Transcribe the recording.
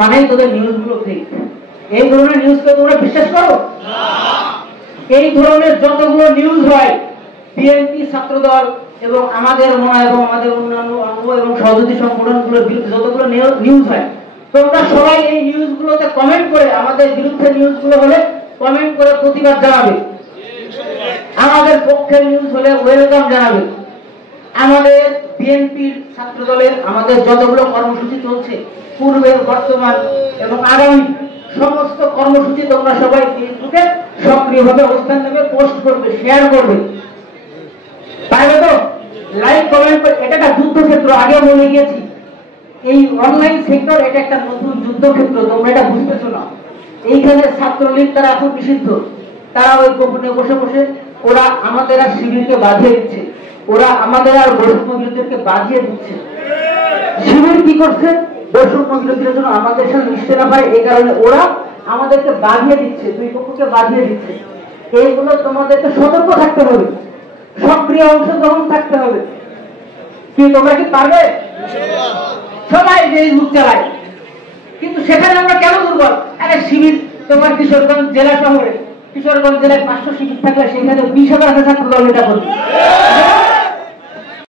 মানেই তোদের নিউজগুলো ফেক। এই ধরনের নিউজকে তোমরা বিশ্বাস করো? এই ধরনের যতগুলো নিউজ হয় বিএনপি ছাত্রদল এবং আমাদের মনে এবং আমাদের অন্যান্য অঙ্গ এবং সহযোগী সংগঠনগুলোর বিরুদ্ধে যতগুলো নিউজ হয়, তোমরা সবাই এই নিউজগুলোতে কমেন্ট করে, আমাদের বিরুদ্ধে নিউজগুলো হলে কমেন্ট করে প্রতিবাদ জানাবে, আমাদের পক্ষের নিউজ হলে ওয়েলকাম জানাবে। আমাদের বিএনপির ছাত্রদলের আমাদের যতগুলো কর্মসূচি চলছে, পূর্বের, বর্তমান এবং আগামী সমস্ত কর্মসূচি তোমরা সবাই ফেসবুকে সক্রিয়ভাবে অবস্থান নেবে, পোস্ট করবে, শেয়ার করবে, পারবে তো? লাইক কমেন্ট করে। এটা একটা যুদ্ধক্ষেত্র, আগে বলে গিয়েছি। এই অনলাইন সেক্টর এটা একটা নতুন যুদ্ধক্ষেত্র, তোমরা এটা বুঝতেছো না। এইখানে ছাত্রলীগ তারা এখন নিষিদ্ধ, তারা ওই গোপনে বসে বসে ওরা আমাদের আর শিবিরকে বাঁধিয়ে দিচ্ছে, ওরা আমাদের আর বৈষম্য বিরোধীদেরকে বাঁধিয়ে দিচ্ছে। শিবির কি করছে? বৈষম্য বিরোধীদের জন্য আমাদের সাথে মিশতে না পারে, এই কারণে ওরা আমাদেরকে বাঁধিয়ে দিচ্ছে, দুই পক্ষকে বাঁধিয়ে দিচ্ছে। এইগুলো তোমাদেরকে সতর্ক থাকতে হবে, সক্রিয় অংশগ্রহণ থাকতে হবে। কি তোমরা কি পারবে? সবাই ফেসবুক চালায়, কিন্তু সেখানে আমরা কেন দুর্বল? আরে শিবির তোমার কিশোরগঞ্জ জেলা শহরে, কিশোরগঞ্জ জেলায় 500 শিবির থাকলে সেখানে 20,000 ছাত্র দল এটা করবে।